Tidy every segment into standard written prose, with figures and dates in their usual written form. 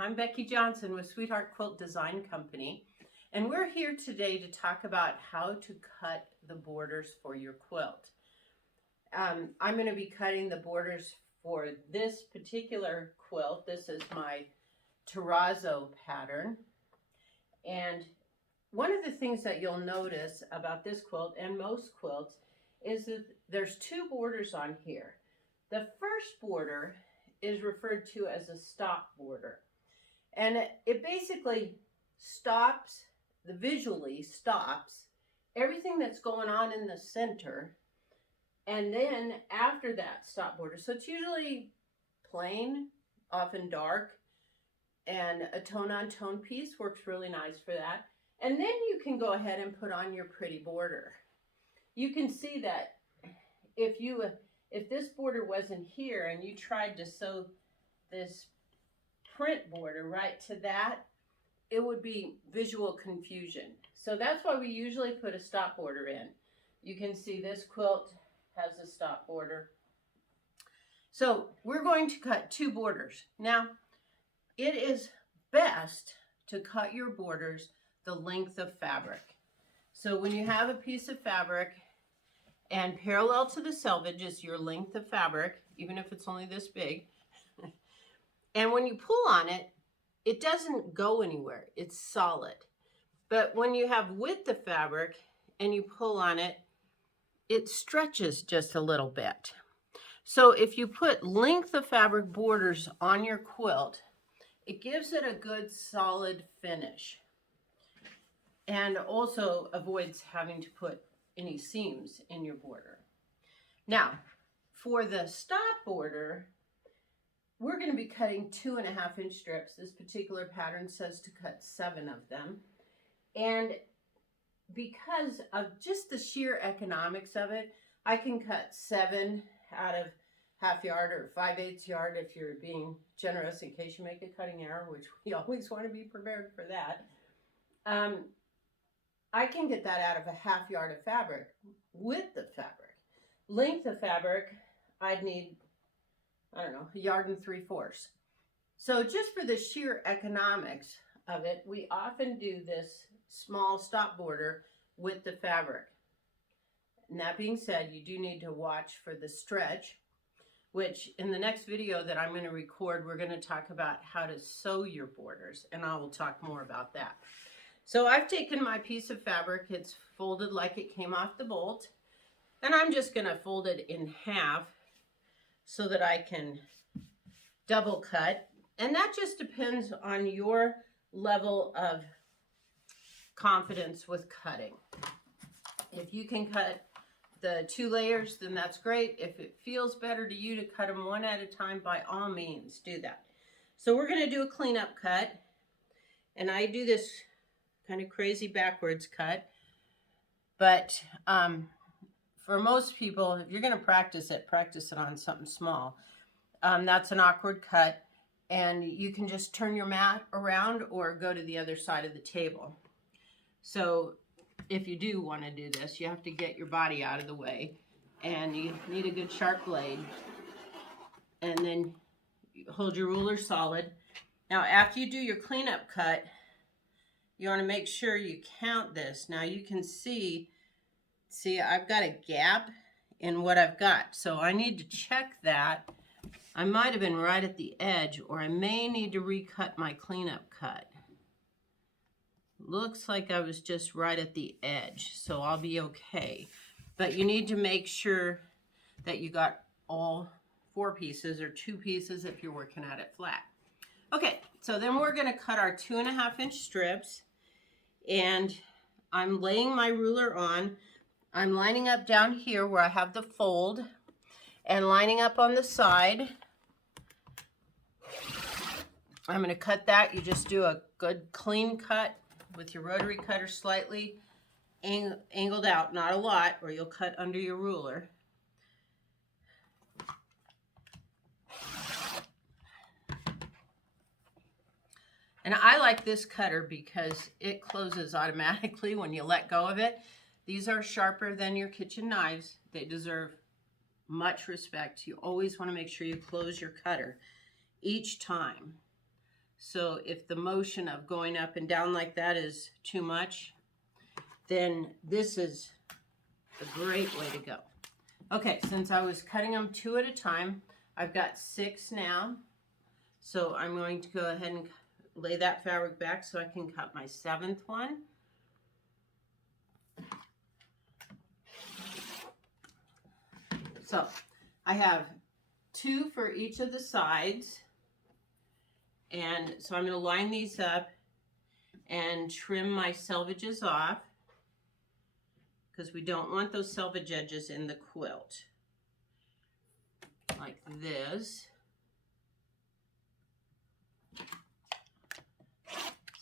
I'm Becky Johnson with Sweetheart Quilt Design Company, and we're here today to talk about how to cut the borders for your quilt. I'm going to be cutting the borders for this particular quilt. This is my terrazzo pattern, and one of the things that you'll notice about this quilt and most quilts is that there's two borders on here. The first border is referred to as a stop border, and it basically stops, visually stops everything that's going on in the center, and then after that stop border, so it's usually plain, often dark, and a tone-on-tone piece works really nice for that. And then you can go ahead and put on your pretty border. You can see that if this border wasn't here and you tried to sew this print border right to that, it would be visual confusion. So that's why we usually put a stop border in. You can see this quilt has a stop border. So we're going to cut two borders. Now, it is best to cut your borders the length of fabric. So when you have a piece of fabric and parallel to the selvage is your length of fabric, even if it's only this big, and when you pull on it, it doesn't go anywhere. It's solid. But when you have width of fabric and you pull on it, it stretches just a little bit. So if you put length of fabric borders on your quilt, it gives it a good solid finish and also avoids having to put any seams in your border. Now, for the stop border, we're going to be cutting 2.5 inch strips. This particular pattern says to cut 7 of them. And because of just the sheer economics of it, I can cut 7 out of ½ yard or 5/8 yard if you're being generous in case you make a cutting error, which we always want to be prepared for that. I can get that out of a ½ yard of fabric, width of fabric. Length of fabric, I'd need, I don't know, 1 3/4 yards. So just for the sheer economics of it, we often do this small stop border with the fabric. And that being said, you do need to watch for the stretch, which in the next video that I'm going to record, we're going to talk about how to sew your borders, and I will talk more about that. So I've taken my piece of fabric, it's folded like it came off the bolt, and I'm just going to fold it in half so that I can double cut. And that just depends on your level of confidence with cutting. If you can cut the 2 layers, then that's great. If it feels better to you to cut them one at a time, by all means, do that. So we're going to do a cleanup cut, and I do this kind of crazy backwards cut, but for most people, if you're going to practice it on something small. That's an awkward cut, and you can just turn your mat around or go to the other side of the table. So if you do want to do this, you have to get your body out of the way, and you need a good sharp blade, and then you hold your ruler solid. Now after you do your cleanup cut, you want to make sure you count this. Now you can see I've got a gap in what I've got, so I need to check that. I might have been right at the edge, or I may need to recut my cleanup cut. Looks like I was just right at the edge, so I'll be okay. But you need to make sure that you got all 4 pieces, or 2 pieces if you're working at it flat. Okay, so then we're going to cut our 2.5 inch strips, and I'm laying my ruler on. I'm lining up down here where I have the fold and lining up on the side. I'm going to cut that. You just do a good clean cut with your rotary cutter slightly angled out, not a lot, or you'll cut under your ruler. And I like this cutter because it closes automatically when you let go of it. These are sharper than your kitchen knives. They deserve much respect. You always want to make sure you close your cutter each time. So if the motion of going up and down like that is too much, then this is a great way to go. Okay, since I was cutting them 2 at a time, I've got 6 now. So I'm going to go ahead and lay that fabric back so I can cut my 7th one. So I have 2 for each of the sides. And so I'm going to line these up and trim my selvages off, because we don't want those selvage edges in the quilt. Like this. So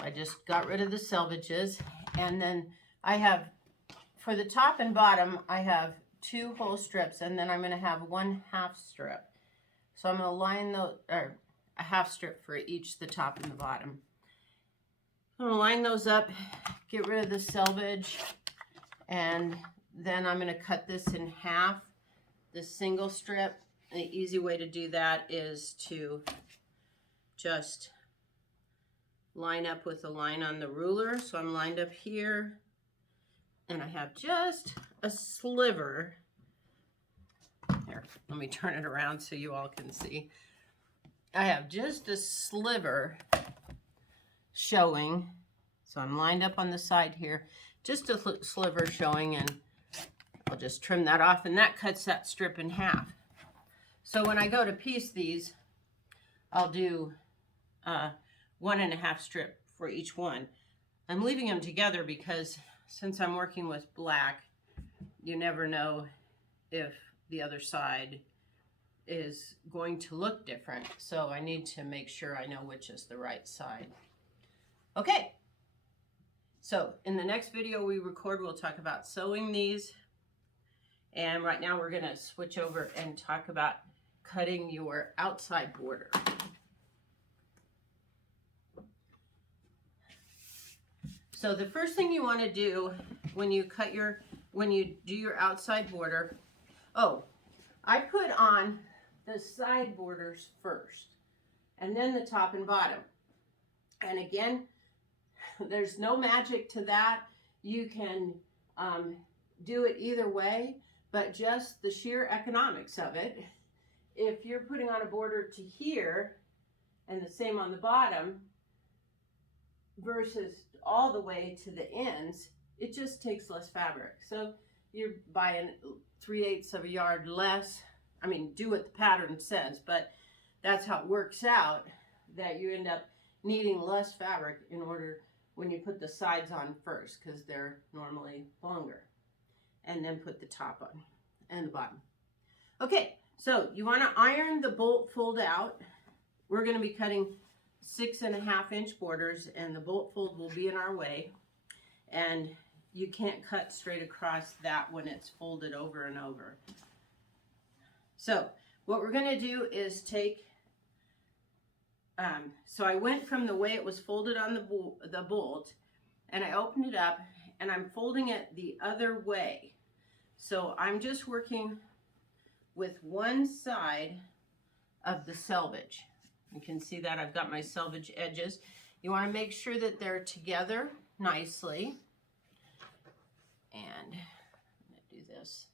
I just got rid of the selvages, and then I have, for the top and bottom, I have 2 whole strips, and then I'm going to have 1 half strip. So I'm going to line those, or a half strip for each, the top and the bottom. I'm going to line those up, get rid of the selvage, and then I'm going to cut this in half, this single strip. And the easy way to do that is to just line up with a line on the ruler. So I'm lined up here, and I have just a sliver. Here, let me turn it around so you all can see. I have just a sliver showing. So I'm lined up on the side here, just a sliver showing, and I'll just trim that off, and that cuts that strip in half. So when I go to piece these, I'll do 1 1/2 strip for each one. I'm leaving them together because since I'm working with black, you never know if the other side is going to look different. So I need to make sure I know which is the right side. Okay. So in the next video we record, we'll talk about sewing these. And right now we're going to switch over and talk about cutting your outside border. So the first thing you want to do when you do your outside border, I put on the side borders first, and then the top and bottom. And again, there's no magic to that. You can do it either way, but just the sheer economics of it. If you're putting on a border to here and the same on the bottom versus all the way to the ends, it just takes less fabric. So you're buying 3/8 of a yard less. I mean, do what the pattern says, but that's how it works out, that you end up needing less fabric in order when you put the sides on first, because they're normally longer, and then put the top on and the bottom. Okay, so you want to iron the bolt fold out. We're going to be cutting 6 1/2 inch borders, and the bolt fold will be in our way, and you can't cut straight across that when it's folded over and over. So what we're going to do is take, so I went from the way it was folded on the bolt, and I opened it up, and I'm folding it the other way. So I'm just working with one side of the selvage. You can see that I've got my selvage edges. You want to make sure that they're together nicely. And I'm going to do this.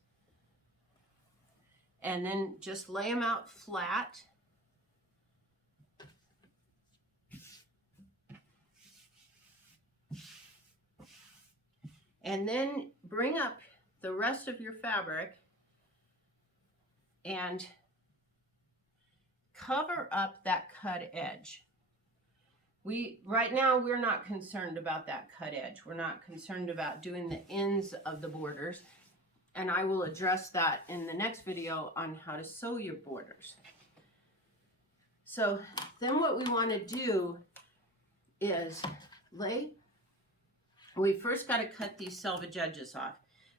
And then just lay them out flat. And then bring up the rest of your fabric and cover up that cut edge. Right now we're not concerned about that cut edge. We're not concerned about doing the ends of the borders, and I will address that in the next video on how to sew your borders. So then what we want to do is we first got to cut these selvage edges off,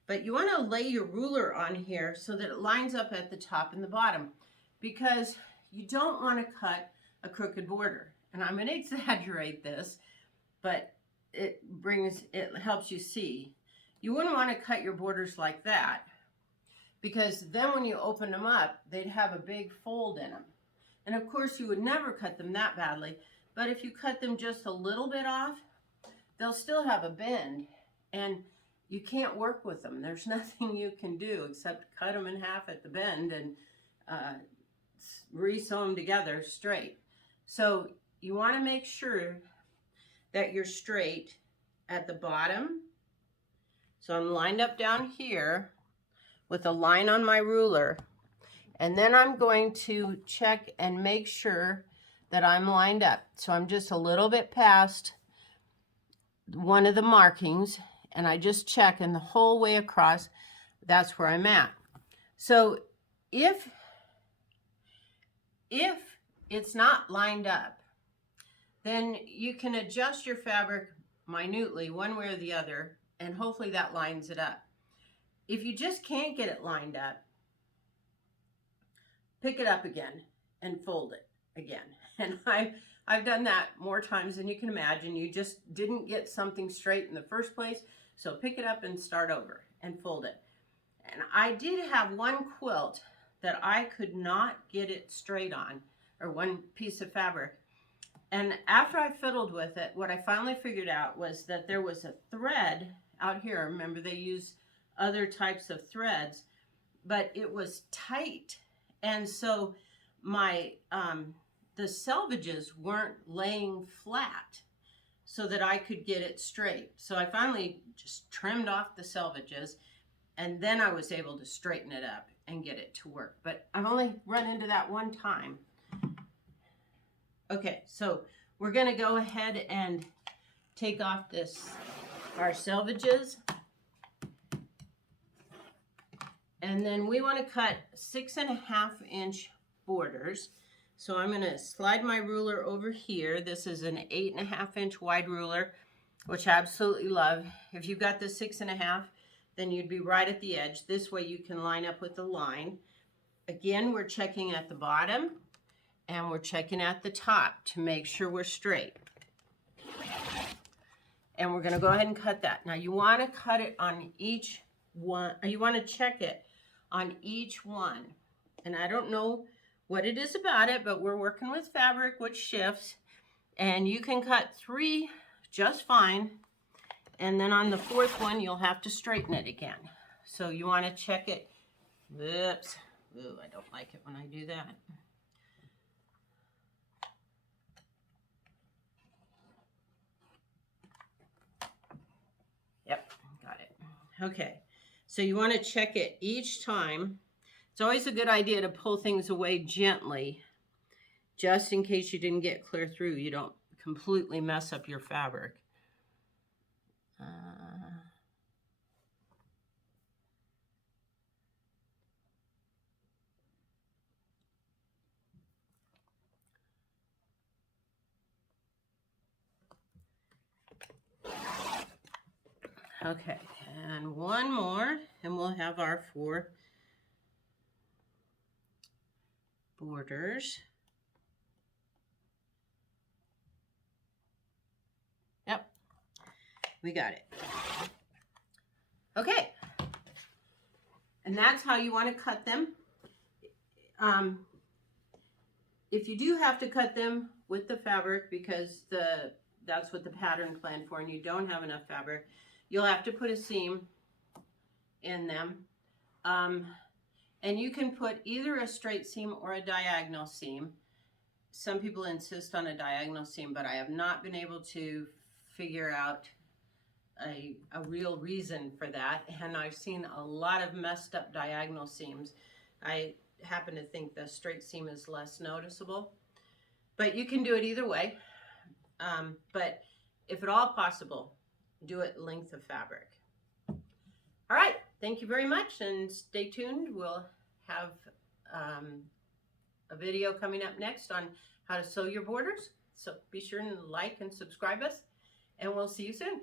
but you want to lay your ruler on here so that it lines up at the top and the bottom, because you don't want to cut a crooked border. And I'm going to exaggerate this, but it helps you see. You wouldn't want to cut your borders like that, because then when you open them up, they'd have a big fold in them. And of course you would never cut them that badly, But if you cut them just a little bit off, they'll still have a bend, and you can't work with them. There's nothing you can do except cut them in half at the bend and re-sew them together straight. So you want to make sure that you're straight at the bottom. So I'm lined up down here with a line on my ruler, and then I'm going to check and make sure that I'm lined up. So I'm just a little bit past one of the markings, and I just check, and the whole way across, that's where I'm at. So if it's not lined up, then you can adjust your fabric minutely one way or the other, and hopefully that lines it up. If you just can't get it lined up, pick it up again and fold it again. And I've done that more times than you can imagine. You just didn't get something straight in the first place, so pick it up and start over and fold it. And I did have one quilt that I could not get it straight on, or one piece of fabric. And after I fiddled with it, what I finally figured out was that there was a thread out here. Remember, they use other types of threads, but it was tight. And so my the selvages weren't laying flat so that I could get it straight. So I finally just trimmed off the selvages, and then I was able to straighten it up and get it to work. But I've only run into that one time. Okay, so we're gonna go ahead and take off our selvages. And then we want to cut 6.5-inch borders. So I'm going to slide my ruler over here. This is an 8.5-inch wide ruler, which I absolutely love. If you've got the 6.5, then you'd be right at the edge. This way you can line up with the line. Again, we're checking at the bottom and we're checking at the top to make sure we're straight. And we're going to go ahead and cut that. Now you want to cut it on each one, you want to check it on each one. And I don't know what it is about it, but we're working with fabric, which shifts, and you can cut 3 just fine, and then on the 4th one you'll have to straighten it again. So you want to check it. Oops. Ooh, I don't like it when I do that. Yep, got it. Okay, so you want to check it each time. It's always a good idea to pull things away gently, just in case you didn't get clear through. You don't completely mess up your fabric. Okay, and one more, and we'll have our 4 borders. Yep, we got it. Okay, and that's how you want to cut them. If you do have to cut them with the fabric because that's what the pattern planned for, and you don't have enough fabric, you'll have to put a seam in them. And you can put either a straight seam or a diagonal seam. Some people insist on a diagonal seam, but I have not been able to figure out a real reason for that. And I've seen a lot of messed up diagonal seams. I happen to think the straight seam is less noticeable, but you can do it either way. But if at all possible, do it length of fabric. All right, thank you very much, and stay tuned. We'll have a video coming up next on how to sew your borders. So be sure and like and subscribe us, and we'll see you soon.